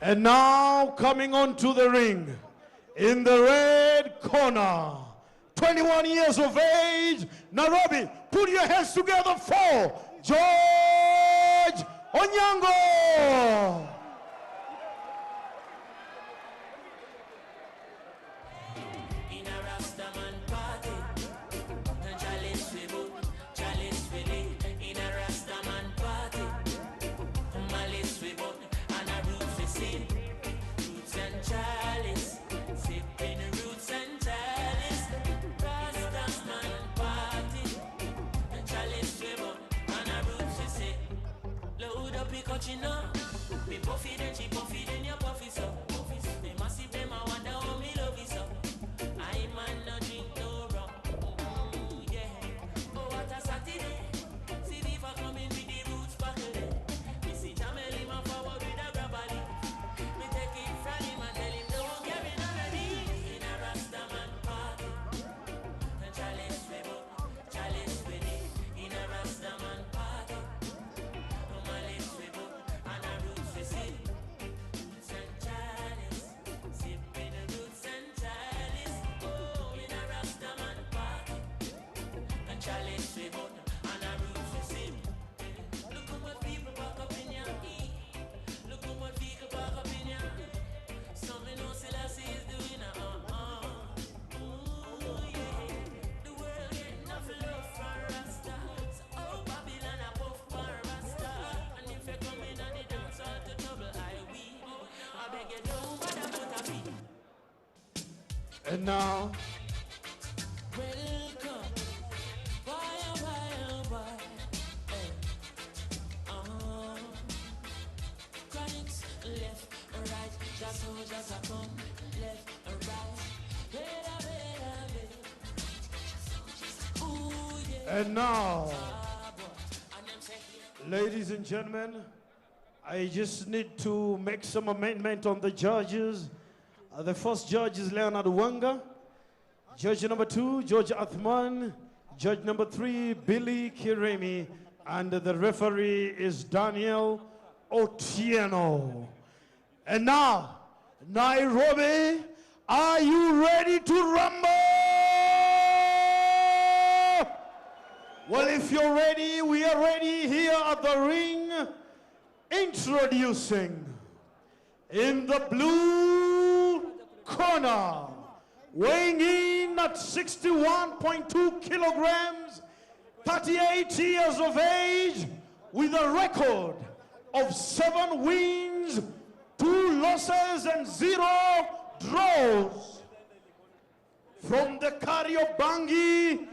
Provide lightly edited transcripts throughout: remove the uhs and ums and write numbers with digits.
And now coming onto the ring, in the red corner, 21 years of age, Nairobi, put your hands together for George Onyango. Me puffy then she puffy then you puffy so. Me massive them I wonder how me love is so. I man no drink no rum. Yeah. Oh what a Saturday. See Viva coming with the roots buckle there. Me see Jamel him a forward with a grab a leaf. Me take it from him and tell him don't get me already. In a Rastaman party. And chalice with it. In a Rastaman party. And now, welcome, why. Chronics, left or right, just a come, left or right, ooh, yeah. And now, ladies and gentlemen, I just need to make some amendment on the judges. The first judge is Leonard Wanga. Judge number 2, George Athman. Judge number 3, Billy Kiremi. And the referee is Daniel Otieno. And now, Nairobi, are you ready to rumble? Well, if you're ready, we are ready here at the ring. Introducing, in the blue corner, weighing in at 61.2 kilograms, 38 years of age, with a record of 7 wins, 2 losses, and 0 draws. From the Kariobangi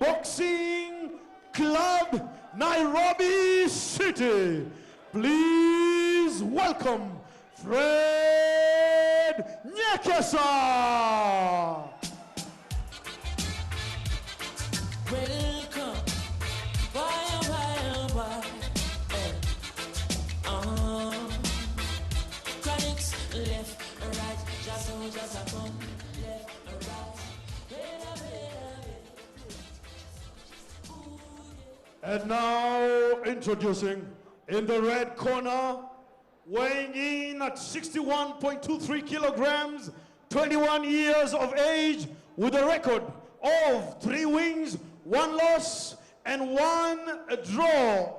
Boxing Club, Nairobi City, please welcome Fred NYAKESA. Welcome, why. Chronics, left or right, just a come, left or right. And now introducing, in the red corner, weighing in at 61.23 kilograms, 21 years of age, with a record of 3 wins, 1 loss, and 1 draw.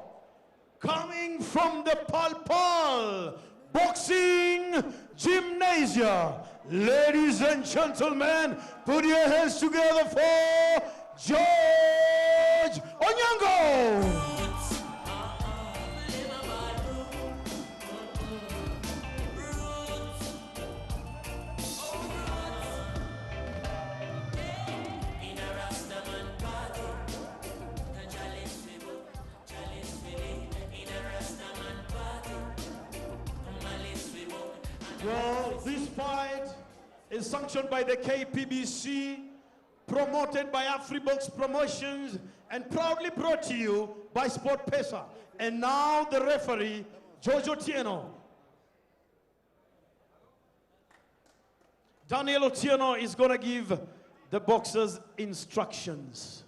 Coming from the Pal Boxing Gymnasia, ladies and gentlemen, put your hands together for George Onyango. Well, this fight is sanctioned by the KPBC, promoted by AfriBox Promotions, and proudly brought to you by Sport Pesa. And now the referee, George Otieno. Daniel Otieno is going to give the boxers instructions.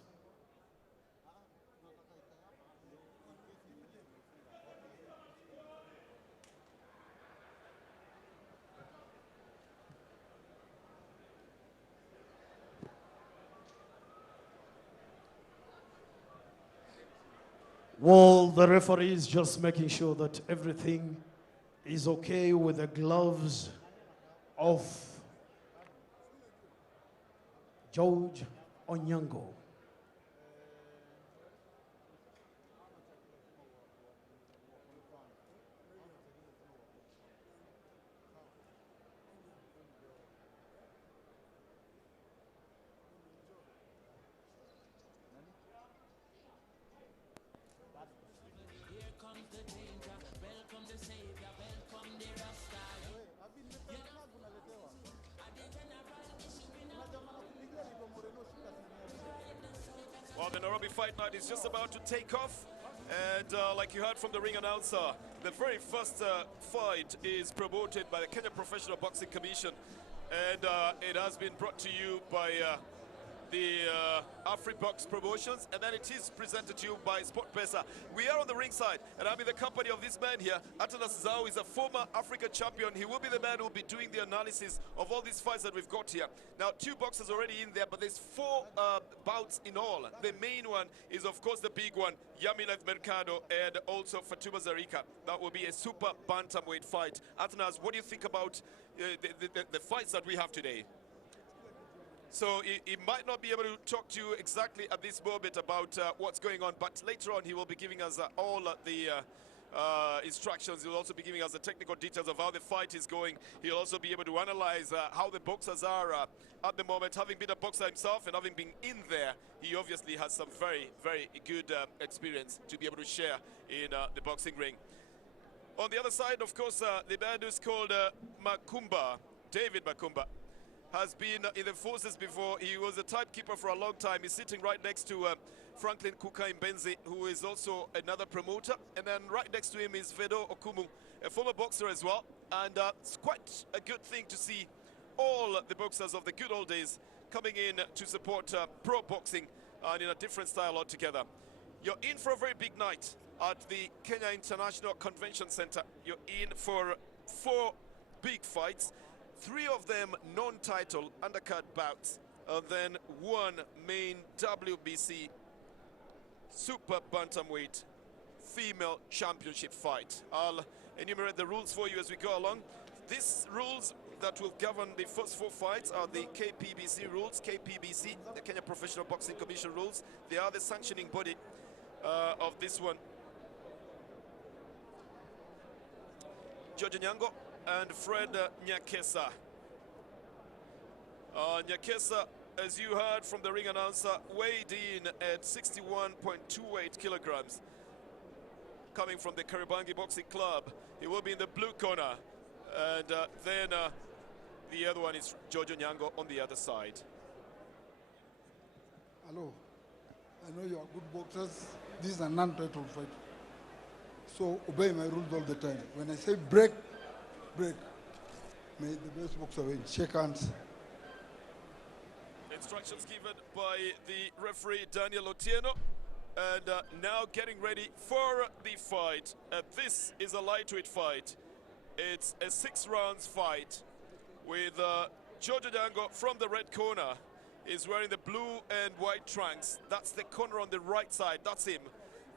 Well, the referee is just making sure that everything is okay with the gloves of George Onyango. Well, the Nairobi Fight Night is just about to take off. And like you heard from the ring announcer, the very first fight is promoted by the Kenya Professional Boxing Commission. And it has been brought to you by the AfriBox Promotions, and then it is presented to you by SportPesa. We are on the ringside, and I'm in the company of this man here. Atanas Zhao is a former African champion. He will be the man who will be doing the analysis of all these fights that we've got here. Now, 2 boxers already in there, but there's 4 bouts in all. The main one is, of course, the big one, Yamilet Mercado, and also Fatuma Zarika. That will be a super bantamweight fight. Atanas, what do you think about the fights that we have today? So he might not be able to talk to you exactly at this moment about what's going on, but later on he will be giving us all the instructions. He will also be giving us the technical details of how the fight is going. He'll also be able to analyze how the boxers are at the moment. Having been a boxer himself and having been in there, he obviously has some very, very good experience to be able to share in the boxing ring. On the other side, of course, the man who's called Makumba, David Makumba, has been in the forces before. He was a timekeeper for a long time. He's sitting right next to Franklin Kuka Mbenzi, who is also another promoter. And then right next to him is Vedo Okumu, a former boxer as well. And it's quite a good thing to see all the boxers of the good old days coming in to support pro boxing and in a different style altogether. You're in for a very big night at the Kenya International Convention Center. You're in for 4 big fights. 3 of them non-title undercard bouts, and then 1 main WBC Super Bantamweight Female Championship fight. I'll enumerate the rules for you as we go along. These rules that will govern the first 4 fights are the KPBC rules. KPBC, the Kenya Professional Boxing Commission rules. They are the sanctioning body of this one. George Onyango and Fred NYAKESA. NYAKESA, as you heard from the ring announcer, weighed in at 61.28 kilograms. Coming from the Karibangi Boxing Club. He will be in the blue corner. And then the other one is George Onyango on the other side. Hello. I know you are good boxers. This is a non-title fight. So obey my rules all the time. When I say break, break. May the best boxer win. Shake hands. Instructions given by the referee Daniel Otieno. And now getting ready for the fight. This is a lightweight fight. It's a 6 rounds fight with George Onyango from the red corner. Is wearing the blue and white trunks. That's the corner on the right side. That's him.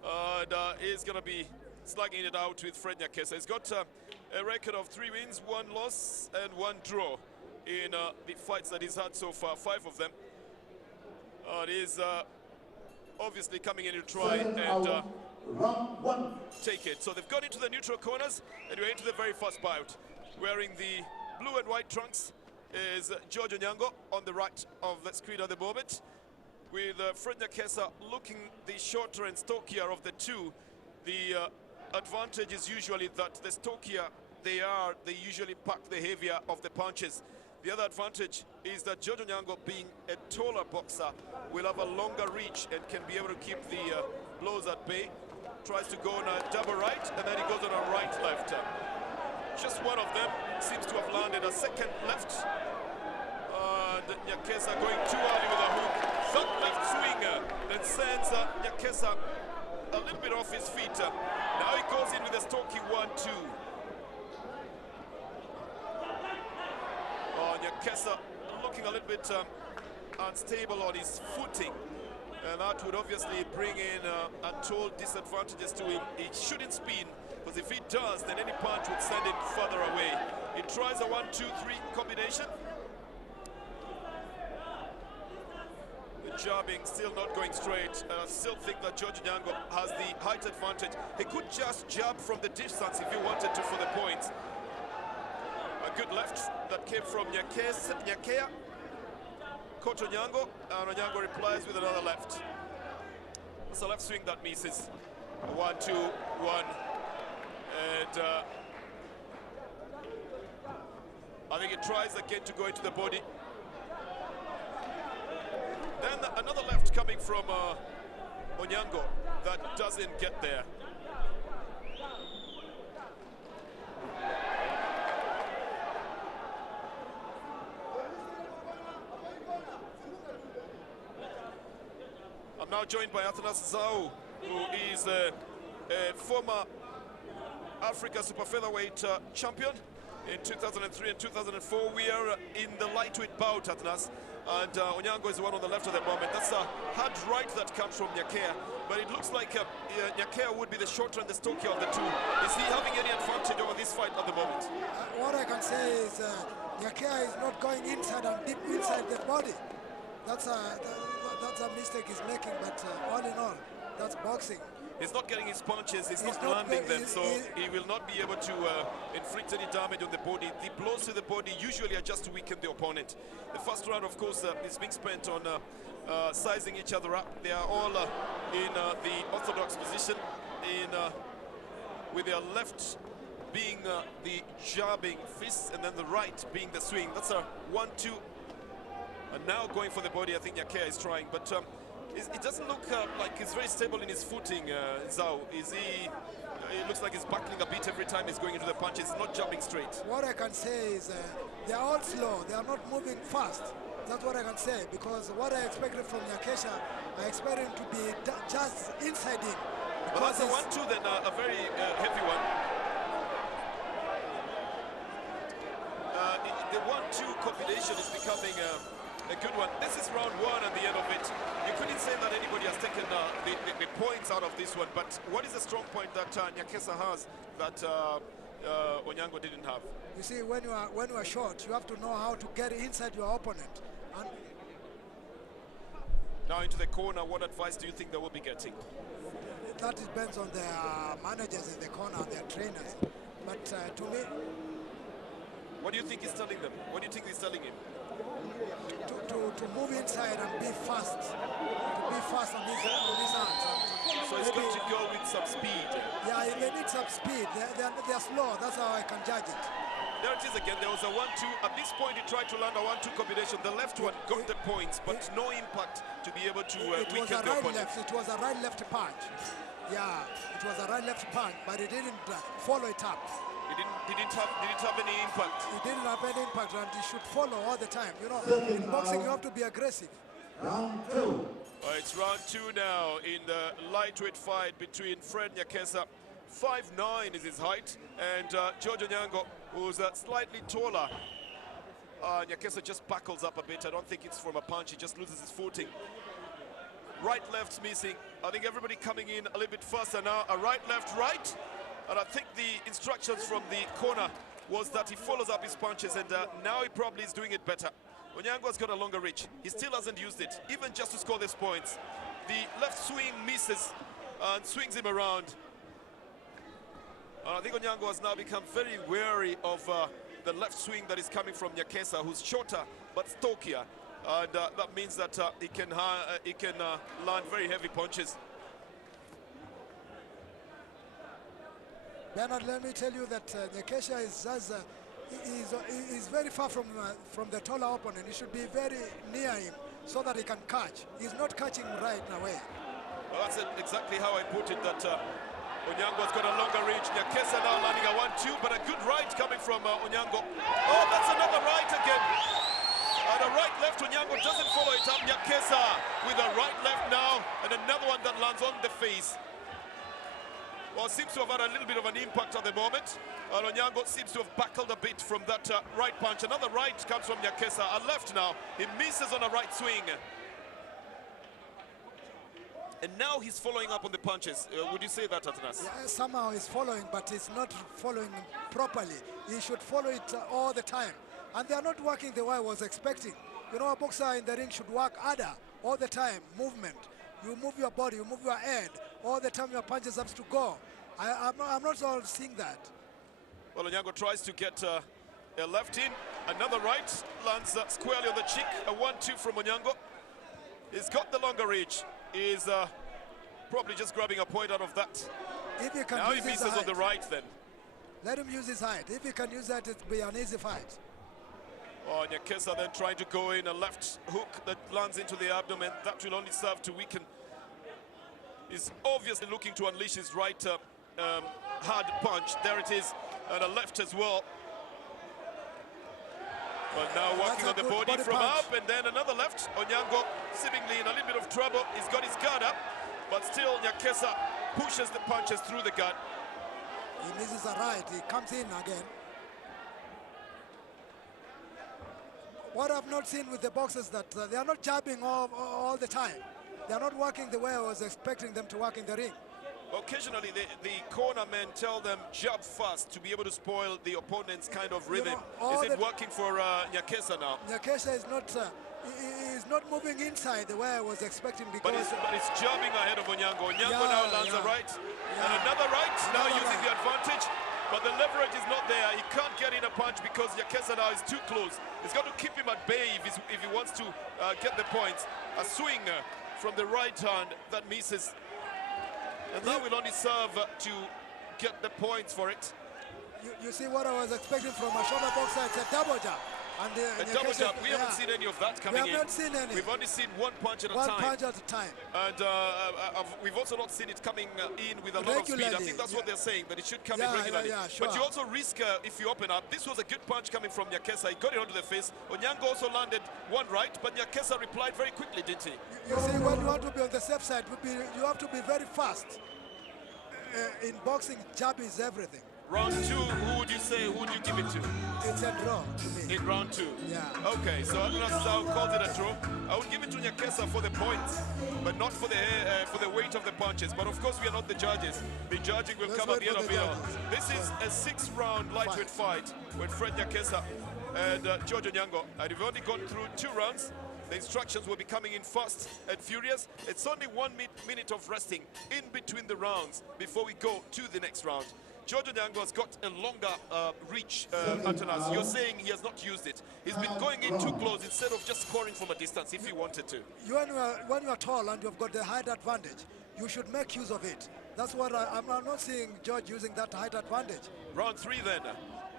And he's going to be slugging it out with Fred NYAKESA. He's got a record of 3 wins, 1 loss, and 1 draw in the fights that he's had so far, 5 of them. He's obviously coming in to try and take it. So they've gone into the neutral corners, and we're into the very first bout. Wearing the blue and white trunks is George Onyango on the right of the screen at the moment, with Fred NYAKESA looking the shorter and stockier of the 2. The advantage is usually that the stockier they usually pack the heavier of the punches. The other advantage is that George Onyango, being a taller boxer, will have a longer reach and can be able to keep the blows at bay. Tries to go on a double right, and then he goes on a right left. Just one of them seems to have landed a second left. And NYAKESA going too early with a hook. Third left swing that sends NYAKESA a little bit off his feet. Now he goes in with a stocky 1-2. NYAKESA looking a little bit unstable on his footing. And that would obviously bring in untold disadvantages to him. He shouldn't spin, because if he does, then any punch would send it further away. He tries a 1-2-3 combination. The jabbing still not going straight. I still think that George Onyango has the height advantage. He could just jab from the distance if he wanted to for the points. A good left that came from NYAKESA. Caught Onyango, and Onyango replies with another left. It's a left swing that misses. 1-2-1. And I think he tries again to go into the body. Then another left coming from Onyango that doesn't get there. I'm now joined by Athanas Zau, who is a former Africa Super Featherweight champion in 2003 and 2004. We are in the lightweight bout, Athanas, and Onyango is the one on the left at the moment. That's a hard right that comes from NYAKESA, but it looks like NYAKESA would be the shorter and the stockier of the two. Is he having any advantage over this fight at the moment? What I can say is NYAKESA is not going inside and deep inside the body. That's a mistake he's making, but all in all, that's boxing. He's not getting his punches, he's not landing them, so he will not be able to inflict any damage on the body. The blows to the body usually are just to weaken the opponent. The first round, of course, is being spent on sizing each other up. They are all in the orthodox position, with their left being the jabbing fist, and then the right being the swing. That's a 1-2. And now going for the body, I think NYAKESA is trying, but it doesn't look like he's very stable in his footing, Zhao. It looks like he's buckling a bit every time he's going into the punches, not jumping straight. What I can say is they're all slow, they are not moving fast. That's what I can say, because what I expected from NYAKESA, I expected him to be just inside him. But that's a 1-2 then, a very heavy one. The 1-2 combination is becoming a good one. This is round one and the end of it. You couldn't say that anybody has taken the points out of this one, but what is the strong point that NYAKESA has that Onyango didn't have? You see, when you are short, you have to know how to get inside your opponent. And now into the corner, what advice do you think they will be getting? that depends on their managers in the corner, their trainers. But to me, what do you think he's telling them? What do you think he's telling him? To move inside and be fast. To be fast on his hands. So he's got to go with some speed. Yeah, they need some speed. They're slow. That's how I can judge it. There it is again. There was a 1-2. At this point, he tried to land a 1-2 combination. The left one got the points, but no impact to be able to weaken the opponent. It was a right-left punch. Yeah, it was a right-left punch, but he didn't follow it up. He didn't have any impact. He didn't have any impact, and he should follow all the time. You know, in boxing, you have to be aggressive. Round two. It's round two now in the lightweight fight between Fred NYAKESA. 5'9" is his height, and George Onyango, who's slightly taller. NYAKESA just buckles up a bit. I don't think it's from a punch. He just loses his footing. Right, left's missing. I think everybody coming in a little bit faster now. A right, left, right. And I think the instructions from the corner was that he follows up his punches, and now he probably is doing it better. Onyango's got a longer reach. He still hasn't used it, even just to score these points. The left swing misses and swings him around. I think Onyango has now become very wary of the left swing that is coming from NYAKESA, who's shorter but stockier. And that means that he can land very heavy punches. Bernard, let me tell you that NYAKESA is very far from the taller opponent. He should be very near him so that he can catch. He's not catching right away. Well, that's exactly how I put it, that Onyango's got a longer reach. NYAKESA now landing a 1-2, but a good right coming from Onyango. Oh, that's another right again. And a right-left, Onyango doesn't follow it up. NYAKESA with a right-left now, and another one that lands on the face. Well, seems to have had a little bit of an impact at the moment. And Onyango seems to have buckled a bit from that right punch. Another right comes from NYAKESA. A left now. He misses on a right swing. And now he's following up on the punches. Would you say that, Atanas? Yeah, somehow he's following, but he's not following properly. He should follow it all the time. And they are not working the way I was expecting. You know, a boxer in the ring should work harder all the time. Movement. You move your body, you move your head. All the time your punches have to go. I'm not all seeing that. Well, Onyango tries to get a left in. Another right. Lands squarely on the cheek. A 1-2 from Onyango. He's got the longer reach. He's probably just grabbing a point out of that. If he can Now use he his misses height, on the right then. let him use his height. If he can use that, it'll be an easy fight. Oh, NYAKESA then trying to go in a left hook that lands into the abdomen. That will only serve to weaken. He's obviously looking to unleash his right hard punch. There it is, and a left as well. But now working on the body from punch. up, and then another left. Onyango seemingly in a little bit of trouble. He's got his guard up, but still NYAKESA pushes the punches through the guard. He misses a right. He comes in again. What I've not seen with the boxers that they are not jabbing all the time. They are not working the way I was expecting them to work in the ring. Occasionally, the corner men tell them jab fast to be able to spoil the opponent's kind of rhythm. Is it working for NYAKESA now? NYAKESA is not he is not moving inside the way I was expecting because... But it's jabbing ahead of Onyango. Onyango now lands a right and another right, now using the advantage. But the leverage is not there. He can't get in a punch because NYAKESA now is too close. He's got to keep him at bay if he wants to get the points. A swing from the right hand that misses. And that will only serve to get the points for it. You see what I was expecting from a shoulder boxer, it's a double jab. And a double jab, we haven't seen any of that coming in. We have not seen any. We've only seen one punch at a time. One punch at a time. And we've also not seen it coming in with a lot of speed. I think that's what they're saying, that it should come in regularly. Sure. But you also risk, if you open up, this was a good punch coming from NYAKESA. He got it onto the face. Onyango also landed one right, but NYAKESA replied very quickly, didn't he? You see, when you want to be on the safe side, you have to be very fast. In boxing, jab is everything. Round 2, who would you say, who would you give it to? It's a draw to me. In round 2? Yeah. Okay, so Adunasao calls it a draw. I would give it to NYAKESA for the points, but not for the weight of the punches. But of course, we are not the judges. The judging will come at the end of it all. This is a 6-round lightweight fight with Fred NYAKESA and George Onyango. And we've only gone through 2 rounds. The instructions will be coming in fast and furious. It's only 1 minute of resting in between the rounds before we go to the next round. George Onyango has got a longer reach, Atanas. You're saying he has not used it. He's been going in too close instead of just scoring from a distance if he wanted to. When you are tall and you've got the height advantage, you should make use of it. That's what I'm not seeing George using that height advantage. Round 3 then.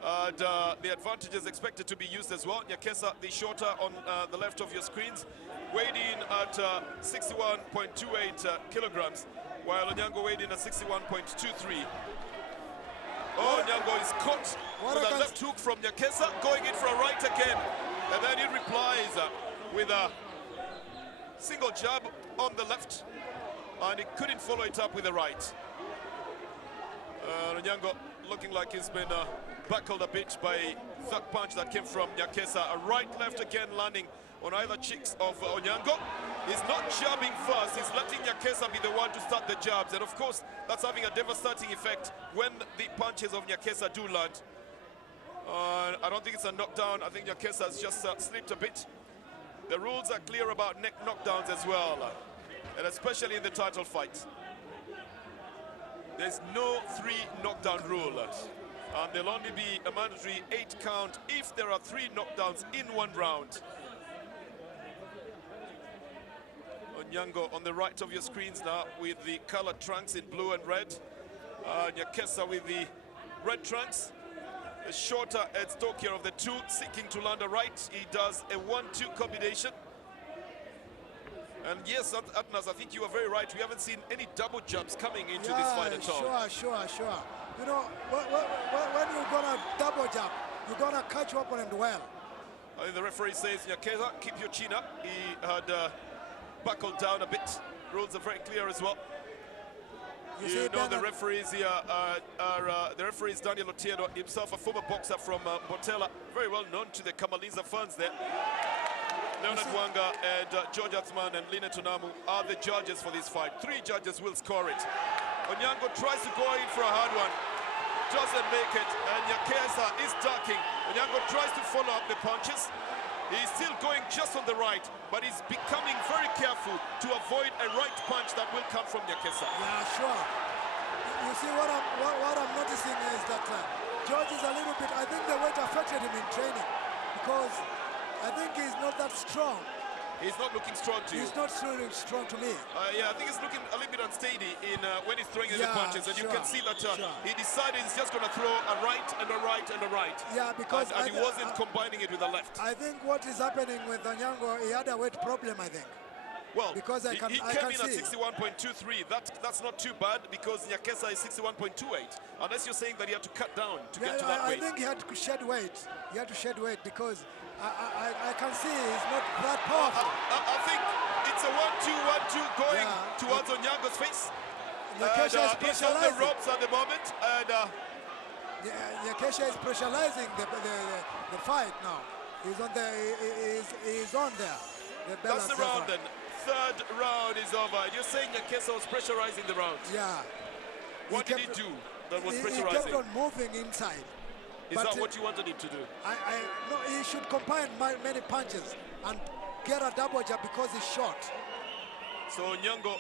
And the advantage is expected to be used as well. NYAKESA, the shorter on the left of your screens, weighed in at 61.28 kilograms, while Onyango weighed in at 61.23. Oh, Onyango is caught with a left hook from NYAKESA, going in for a right again. And then he replies with a single jab on the left, and he couldn't follow it up with a right. Onyango looking like he's been buckled a bit by that punch that came from NYAKESA. A right-left again landing on either cheeks of Onyango. He's not jabbing first, he's letting NYAKESA be the one to start the jabs. And of course, that's having a devastating effect when the punches of NYAKESA do land. I don't think it's a knockdown. I think NYAKESA has just slipped a bit. The rules are clear about neck knockdowns as well, and especially in the title fight. There's no 3 knockdown rule. And there'll only be a mandatory 8 count if there are 3 knockdowns in 1 round. Onyango on the right of your screens now with the colored trunks in blue and red. NYAKESA with the red trunks. The shorter and stockier of the 2, seeking to land a right. He does a 1-2 combination. And yes, Atnas, I think you are very right. We haven't seen any double jumps coming into this fight at all. Sure. You know, when you're gonna double jump, you're gonna catch your opponent well. I think the referee says, NYAKESA, keep your chin up. He had buckled down a bit. Rules are very clear as well. You know the referees here are the referee is Daniel Otieno, himself a former boxer from Botella, very well known to the Kamaliza fans there. Leonard Wanga and George Atzman and Lina Tunamu are the judges for this fight. 3 judges will score it. Onyango tries to go in for a hard one, doesn't make it, and NYAKESA is ducking. Onyango tries to follow up the punches. He's still going just on the right, but he's becoming very careful to avoid a right punch that will come from NYAKESA. Yeah, sure. You see what I'm noticing is that George is a little bit, I think the weight affected him in training because I think he's not that strong. He's not looking strong to you. He's not really strong to me. Yeah, I think he's looking a little bit unsteady in when he's throwing the punches, and you can see that he decided he's just going to throw a right and a right and a right. Yeah, because and he wasn't combining it with the left. I think what is happening with Onyango, he had a weight problem, I think. Well, because he came in at 61.23. That's not too bad because NYAKESA is 61.28. Unless you're saying that he had to cut down to get to that weight. I think he had to shed weight. He had to shed weight because I can see he's not that powerful. I think it's a 1-2, 1-2 going towards Onyango's face. NYAKESA is he's on the ropes at the moment, and NYAKESA is pressurizing the fight now. He's on there. That's the round then. 3rd round is over. You're saying NYAKESA was pressurizing the round. Yeah. What did he do that was pressurizing? He kept on moving inside. Is that what you wanted him to do? No, he should combine many punches and get a double jab because he's short. So Onyango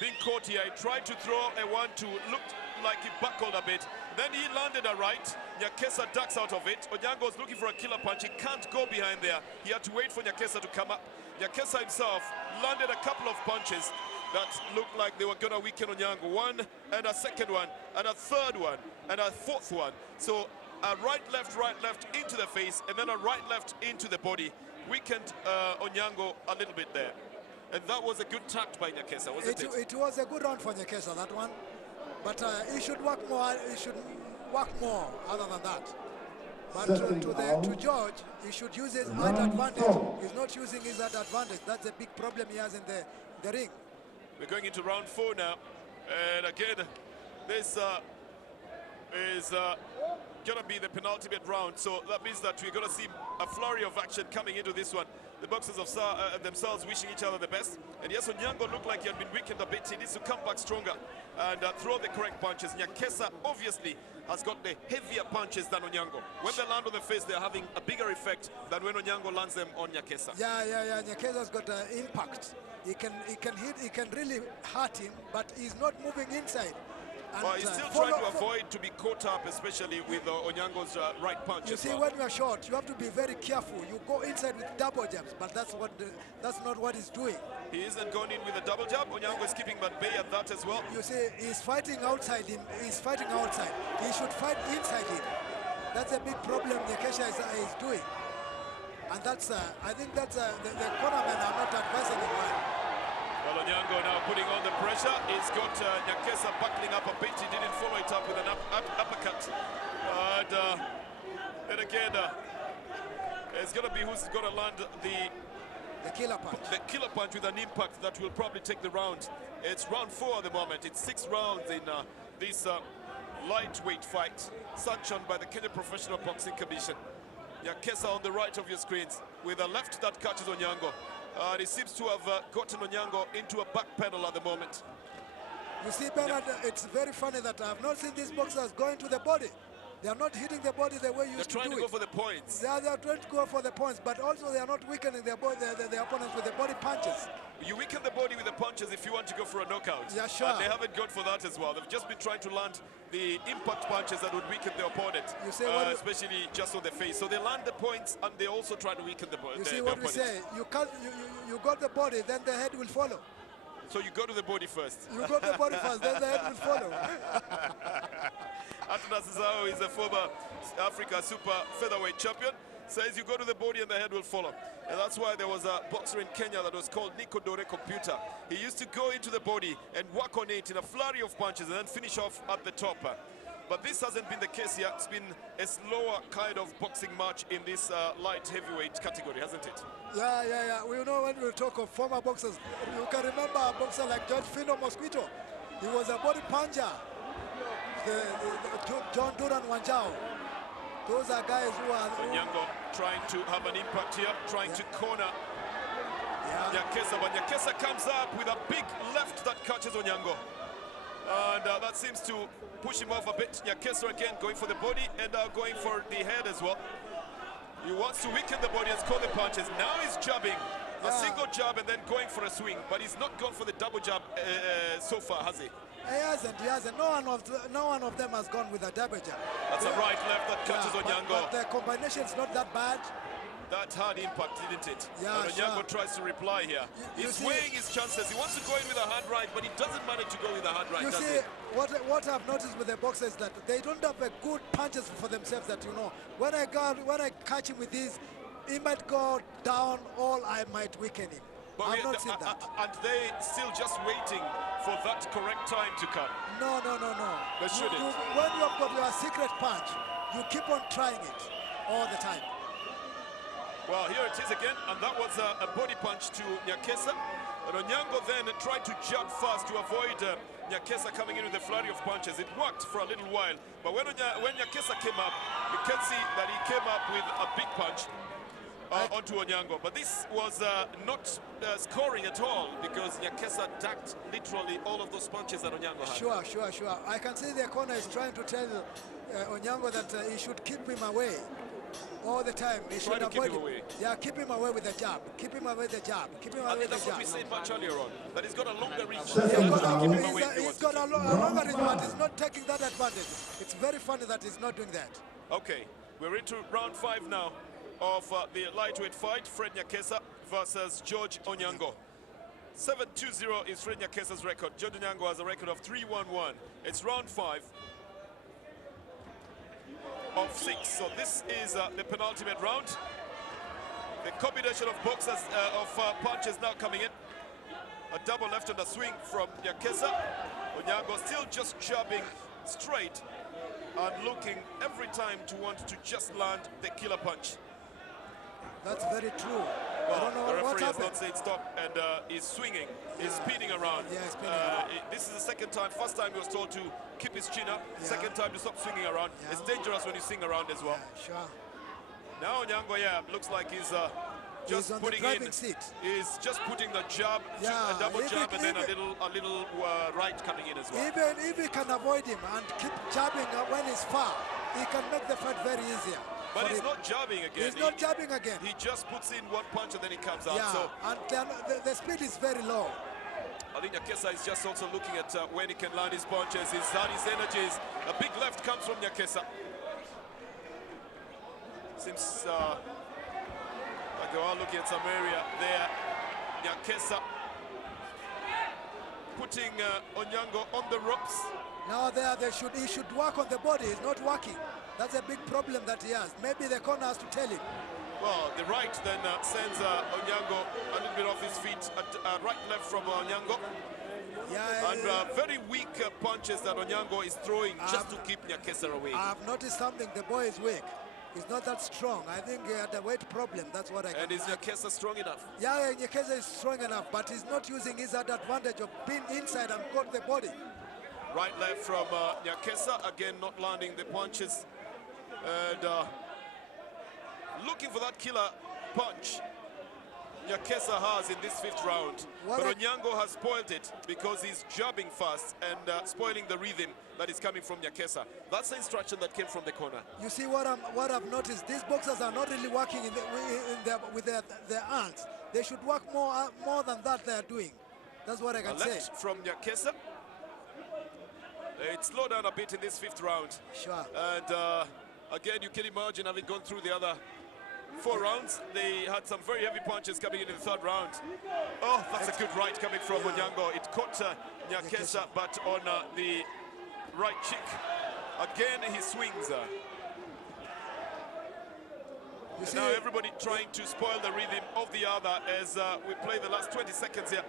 being caught here, he tried to throw a 1-2, looked like he buckled a bit. Then he landed a right. NYAKESA ducks out of it. Onyango's looking for a killer punch. He can't go behind there. He had to wait for NYAKESA to come up. NYAKESA himself landed a couple of punches that looked like they were going to weaken Onyango. One, and a second one, and a third one, and a fourth one. So a right, left into the face, and then a right, left into the body. Weakened Onyango a little bit there. And that was a good tact by NYAKESA, wasn't it? It was a good round for NYAKESA, that one. But he should work more. He should work more other than that. But to George, he should use his height advantage. He's not using his height advantage. That's a big problem he has in the ring. We're going into round 4 now. And again, this is going to be the penultimate round. So that means that we're going to see a flurry of action coming into this one. The boxers themselves wishing each other the best. And yes, Onyango looked like he had been weakened a bit. He needs to come back stronger and throw the correct punches. NYAKESA obviously has got the heavier punches than Onyango. When they land on the face, they're having a bigger effect than when Onyango lands them on NYAKESA. Yeah. NYAKESA's got impact. He can hit. He can really hurt him, but he's not moving inside. Well, he's still trying to avoid to be caught up, especially with Onyango's right punch. You see, when you are short, you have to be very careful. You go inside with double jabs, but that's not what he's doing. He isn't going in with a double jab. Onyango is keeping at bay at that as well. You see, he's fighting outside him. He's fighting outside. He should fight inside him. That's a big problem NYAKESA is doing. And that's, I think that's, the cornermen are not advising him well. Well, Onyango now putting on the pressure. He's got NYAKESA buckling up a bit. He didn't follow it up with an uppercut. And then again, it's going to be who's going to land the killer punch. The killer punch with an impact that will probably take the round. It's round 4 at the moment. It's 6 rounds in this lightweight fight, sanctioned by the Kenya Professional Boxing Commission. NYAKESA on the right of your screens with a left that catches Onyango. He seems to have gotten Onyango into a back pedal at the moment. You see, Bernard, it's very funny that I have not seen these boxers going to the body. They are not hitting the body the way you used to do it. They're trying to go for the points. They are trying to go for the points, but also they are not weakening their opponents with the body punches. You weaken the body with the punches if you want to go for a knockout. Yeah, sure. And they haven't gone for that as well. They've just been trying to land the impact punches that would weaken the opponent, you say especially just on the face. So they land the points and they also try to weaken the opponent. You see what we say, you got the body, then the head will follow. So you go to the body first. You go to the body first, then the head will follow. Atuna Sisao is a former Africa super featherweight champion. Says you go to the body and the head will follow. And that's why there was a boxer in Kenya that was called Nico Dore Computer. He used to go into the body and work on it in a flurry of punches and then finish off at the top. But this hasn't been the case yet. It's been a slower kind of boxing match in this light heavyweight category, hasn't it? Yeah. We know when we talk of former boxers, you can remember a boxer like George Fino Mosquito. He was a body puncher. John Duran Wanjao. Those are guys who are... Onyango trying to have an impact here, trying to corner NYAKESA, but NYAKESA comes up with a big left that catches Onyango. And that seems to push him off a bit. NYAKESA again going for the body and going for the head as well. He wants to weaken the body and score the punches. Now he's jabbing. A single jab and then going for a swing, but he's not gone for the double jab so far, has he? He hasn't. No one of them has gone with a double jab. That's a right left that catches Onyango. But the combination is not that bad. That had impact, didn't it? Yeah, and Onyango tries to reply here. He's weighing his chances. He wants to go in with a hand right, but he doesn't manage to go with a hand right, does he? What I've noticed with the boxers is that they don't have a good punches for themselves. That when I catch him with these, he might go down, or I might weaken him. But I've not seen that. And they still just waiting for that correct time to come. No. They shouldn't. When you have got your secret punch, you keep on trying it all the time. Well, here it is again, and that was a body punch to NYAKESA. And Onyango then tried to jump fast to avoid NYAKESA coming in with a flurry of punches. It worked for a little while, but when NYAKESA came up, you can see that he came up with a big punch onto Onyango. But this was not scoring at all, because NYAKESA ducked literally all of those punches that Onyango had. Sure. I can see the corner is trying to tell Onyango that he should keep him away all the time. He should avoid him. Yeah, keep him away with the jab. Keep him away with the jab. Keep him away with the jab. That's what we said much earlier on, that he's got a longer reach. He's got a longer reach, but he's not taking that advantage. It's very funny that he's not doing that. Okay, we're into round 5 now of the lightweight fight. Fred NYAKESA versus George Onyango. 7-2-0 is Fred NYAKESA's record. George Onyango has a record of 3-1-1. It's round 5 of 6. So this is the penultimate round. The combination of boxers punches now coming in. A double left and a swing from NYAKESA. Onyango still just jabbing straight and looking every time to want to just land the killer punch. That's very true. Well, the referee has not said stop, and he's swinging, he's spinning around. Yeah, spinning around. This is the second time. First time he was told to keep his chin up. Yeah. Second time to stop swinging around. Yeah. It's dangerous when you swing around as well. Yeah, sure. Now Onyango, looks like he's just on putting the driving in. Seat. He's just putting the jab, a double jab, and then a little right coming in as well. Even if he can avoid him and keep jabbing when he's far, he can make the fight very easier. But he's not jabbing again. He's not jabbing again. He just puts in one punch and then he comes out. Yeah, So and the speed is very low. I think NYAKESA is just also looking at when he can land his punches, his energies. A big left comes from NYAKESA. Seems like we are looking at some area there. NYAKESA putting Onyango on the ropes. Now he should work on the body. He's not working. That's a big problem that he has. Maybe the corner has to tell him. Well, the right then sends Onyango a little bit off his feet. Right left from Onyango. Yeah, And very weak punches that Onyango is throwing just to keep NYAKESA away. I've noticed something. The boy is weak. He's not that strong. I think he had a weight problem. That's what I can. And is NYAKESA strong enough? Yeah, NYAKESA is strong enough, but he's not using his advantage of being inside and got the body. Right left from NYAKESA, again not landing the punches. And looking for that killer punch NYAKESA has in this 5th round. But Onyango has spoiled it because he's jabbing fast and spoiling the rhythm that is coming from NYAKESA. That's the instruction that came from the corner. You see what I've noticed? These boxers are not really working with their hands. They should work more than that they are doing. That's what I can say. Left from NYAKESA. It slowed down a bit in this 5th round. Sure. And again, you can imagine having gone through the other 4 rounds, they had some very heavy punches coming in the 3rd round. Oh, that's a good right coming from Onyango. It caught NYAKESA, but on the right cheek. Again, he swings. And now everybody trying to spoil the rhythm of the other as we play the last 20 seconds here.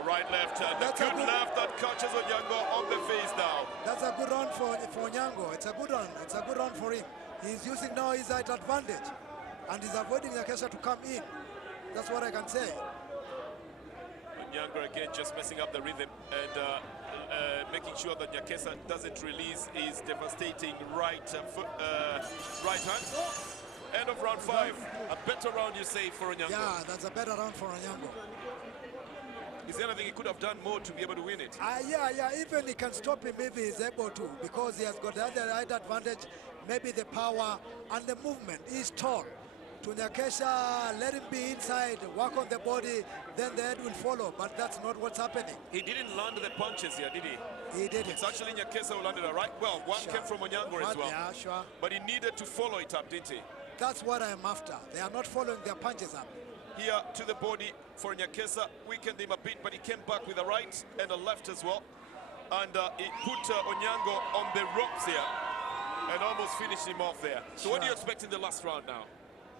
A right left, and a good left that catches Onyango on the face now. That's a good round for Onyango. It's a good round. It's a good round for him. He's using now his height advantage, and he's avoiding NYAKESA to come in. That's what I can say. Onyango again just messing up the rhythm and making sure that NYAKESA doesn't release his devastating right hand. End of round 5. A better round, you say, for Onyango? Yeah, that's a better round for Onyango. Is there anything he could have done more to be able to win it? Yeah, even he can stop him if he's able to, because he has got the other height advantage, maybe the power and the movement. He's tall. To NYAKESA, let him be inside, work on the body, then the head will follow, but that's not what's happening. He didn't land the punches here, did he? He didn't. It's actually NYAKESA who landed a right. Well, one came from Onyango as well. Yeah, sure. But he needed to follow it up, didn't he? That's what I'm after. They are not following their punches up. Here to the body for NYAKESA, weakened him a bit, but he came back with a right and a left as well. And he put Onyango on the ropes here and almost finished him off there. So what do you expect in the last round now?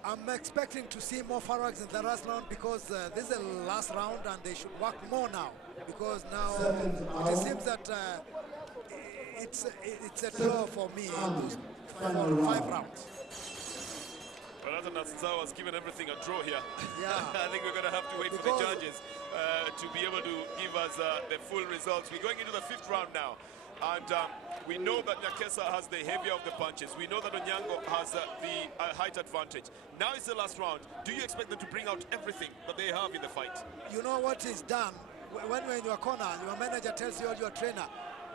I'm expecting to see more fireworks in the last round, because this is the last round and they should work more now, because now it seems that it's a draw for me in those 5 rounds. Well, Nasanzawa has given everything a draw here. Yeah. I think we're going to have to wait for the judges to be able to give us the full results. We're going into the 5th round now. And we know that NYAKESA has the heavier of the punches. We know that Onyango has the height advantage. Now it's the last round. Do you expect them to bring out everything that they have in the fight? You know what is done? When you're in your corner, your manager tells you or your trainer,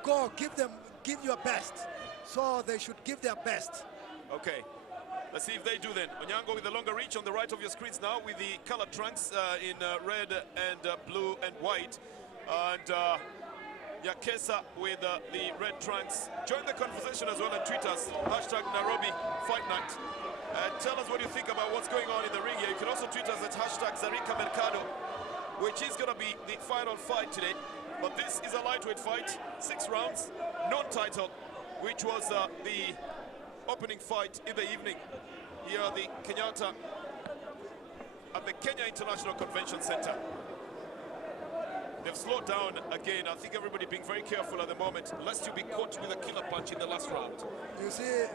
go, give your best. So they should give their best. Okay. Let's see if they do then. Onyango with the longer reach on the right of your screens now with the colored trunks in red and blue and white. And NYAKESA with the red trunks. Join the conversation as well and tweet us. Hashtag Nairobi Fight Night. Tell us what you think about what's going on in the ring here. You can also tweet us at hashtag Zarika Mercado, which is going to be the final fight today. But this is a lightweight fight. 6 rounds, non-title, which was the opening fight in the evening here at the Kenyatta at the Kenya International Convention Center. They've slowed down again. I think everybody being very careful at the moment, lest you be caught with a killer punch in the last round. You see,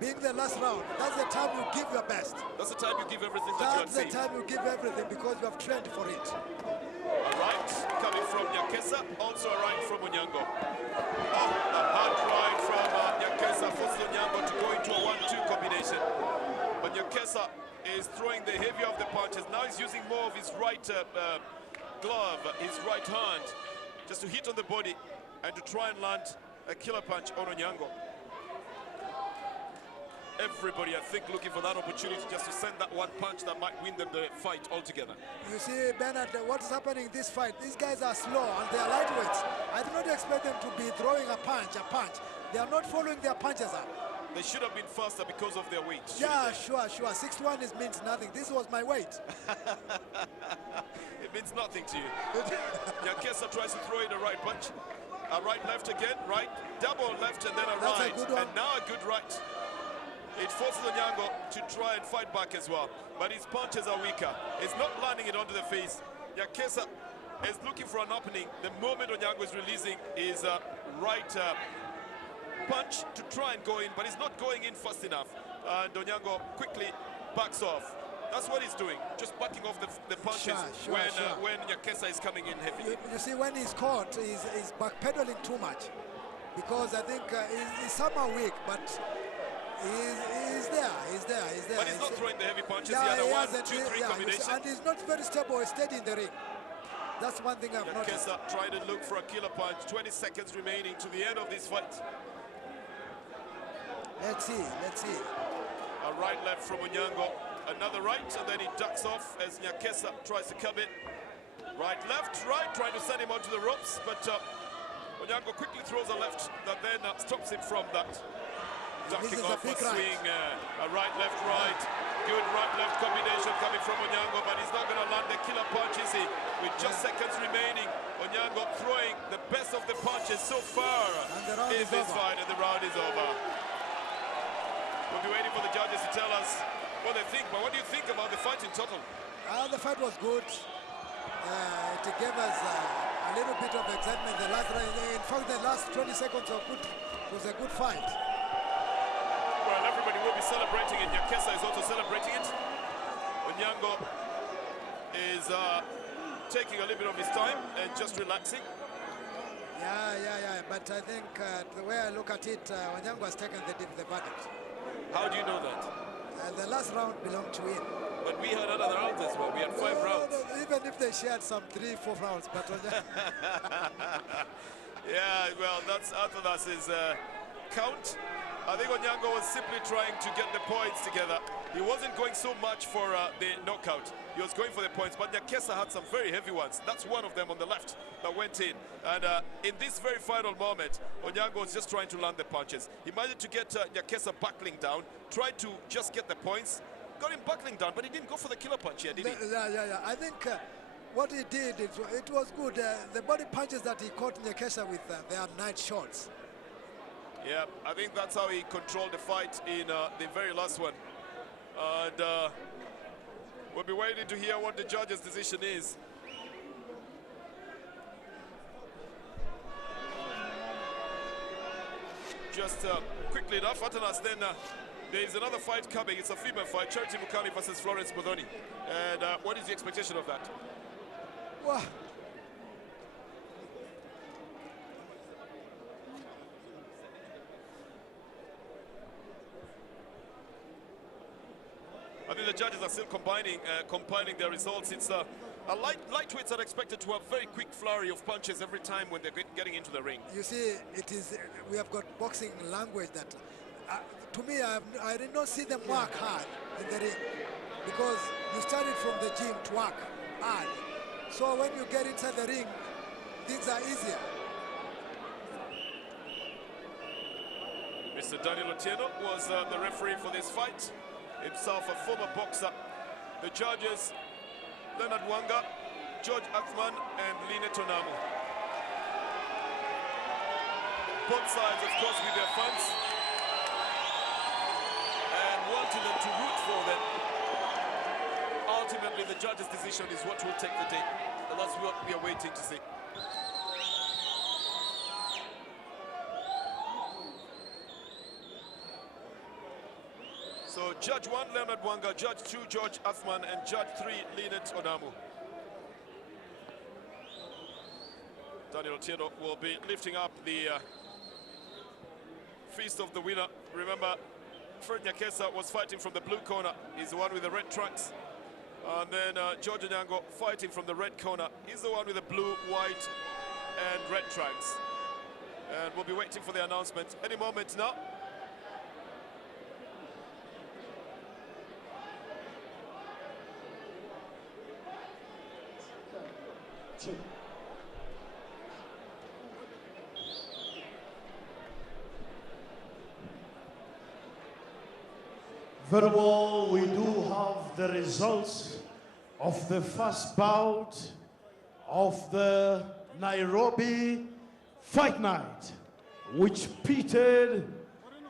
being the last round, that's the time you give your best. That's the time you give everything that you have seen. That's the time you give everything, because you have trained for it. A right coming from NYAKESA, also a right from Onyango. Oh, a hard right from NYAKESA forces Onyango to go into a 1-2 combination. But NYAKESA is throwing the heavier of the punches. Now he's using more of his right glove, his right hand, just to hit on the body and to try and land a killer punch on Onyango. Everybody, I think, looking for that opportunity just to send that one punch that might win them the fight altogether. You see, Bernard, what's happening in this fight? These guys are slow and they are lightweights. I do not expect them to be throwing a punch. They are not following their punches up. They should have been faster because of their weight. Yeah, sure. 6'1" means nothing. This was my weight. It means nothing to you. NYAKESA tries to throw in a right punch. A right left again, right, double left and then a That's right. a good one. And now a good right. It forces Onyango to try and fight back as well. But his punches are weaker. He's not landing it onto the face. NYAKESA is looking for an opening. The moment Onyango is releasing his right punch to try and go in, but he's not going in fast enough. And Onyango quickly backs off. That's what he's doing, just backing off the punches when NYAKESA is coming in heavy. You see, when he's caught, he's backpedaling too much, because I think he's somehow weak, but he's there. But he's not throwing the heavy punches. Yeah, he had a 1-2-3 combination. And he's not very stable or steady in the ring. That's one thing I've noticed. NYAKESA trying to look for a killer punch. 20 seconds remaining to the end of this fight. Let's see. A right left from Onyango. Another right, and then he ducks off as NYAKESA tries to come in. Right, left, right, trying to send him onto the ropes, but Onyango quickly throws a left that then stops him from that. Ducking off a swing, a right, left, right. Good right-left combination coming from Onyango, but he's not going to land the killer punch, is he? With just seconds remaining, Onyango throwing the best of the punches so far in this fight, and the round is over. We'll be waiting for the judges to tell us what they think, but what do you think about the fight in total? The fight was good. It gave us a little bit of excitement. The last, in fact, the last 20 seconds was a good fight. Well, everybody will be celebrating it. NYAKESA is also celebrating it. Onyango is taking a little bit of his time and just relaxing. Yeah. But I think the way I look at it, Onyango has taken the verdict. How do you know that? The last round belonged to him. But we had another round as well. We had 5 rounds. No, even if they shared some 3-4 rounds, but yeah, well, that's Athanas's count. I think Onyango was simply trying to get the points together. He wasn't going so much for the knockout. He was going for the points, but NYAKESA had some very heavy ones. That's one of them on the left that went in. And in this very final moment, Onyango was just trying to land the punches. He managed to get NYAKESA buckling down, tried to just get the points, got him buckling down, but he didn't go for the killer punch here, did he? Yeah. I think what he did, it was good. The body punches that he caught NYAKESA with, they are night shots. Yeah, I think that's how he controlled the fight in the very last one. And we'll be waiting to hear what the judge's decision is. Just quickly enough, Atanas, then there is another fight coming. It's a female fight, Charity Mukami versus Florence Bodoni. And what is the expectation of that? Well, I think the judges are still compiling their results. It's lightweights are expected to have very quick flurry of punches every time when they're getting into the ring. you see, it is. We have got boxing language that, to me, I did not see them work hard in the ring, because you started from the gym to work hard. So when you get inside the ring, things are easier. Mr. Daniel Otieno was the referee for this fight, himself a former boxer. The judges, Leonard Wanga, George Athman, and Line Tonamo. Both sides, of course, with their fans and wanting them to root for them. Ultimately, the judge's decision is what will take the day, and that's what we are waiting to see. So Judge 1, Leonard Wanga, Judge 2, George Athman, and Judge 3, Linet Onamu. Daniel Otieno will be lifting up the fist of the winner. Remember, Fred NYAKESA was fighting from the blue corner. He's the one with the red trunks. And then George Onyango fighting from the red corner. He's the one with the blue, white, and red trunks. And we'll be waiting for the announcement any moment now. Very well, we do have the results of the first bout of the Nairobi Fight Night, which pitted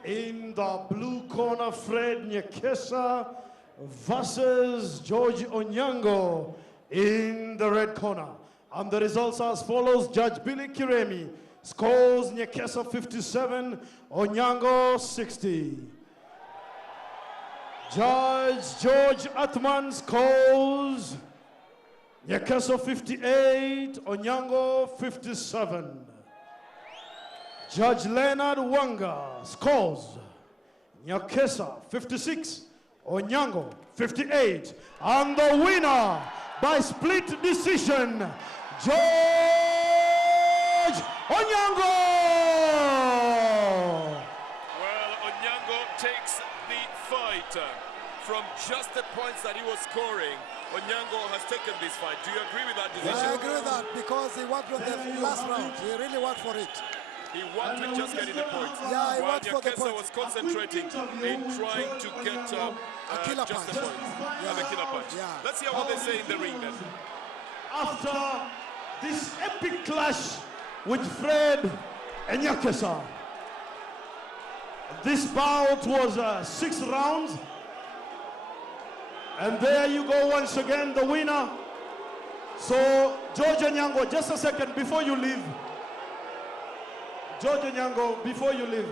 in the blue corner Fred NYAKESA versus George Onyango in the red corner. And the results are as follows. Judge Billy Kiremi scores NYAKESA 57, Onyango 60. Judge George Athman scores NYAKESA 58, Onyango 57. Judge Leonard Wanga scores NYAKESA 56, Onyango 58. And the winner by split decision, George Onyango! Well, Onyango takes the fight. From just the points that he was scoring, Onyango has taken this fight. Do you agree with that decision? I agree with that, because he worked on the last round. He really worked for it. He wanted just getting the points. Yeah, he while worked for the NYAKESA points. was concentrating in trying to get A killer just punch. the points. And the killer punch. Yeah. Let's hear what they say in the ring then. After this epic clash with Fred and NYAKESA, this bout was 6 rounds. And there you go once again, the winner. So, George Onyango, just a second before you leave. George Onyango, before you leave.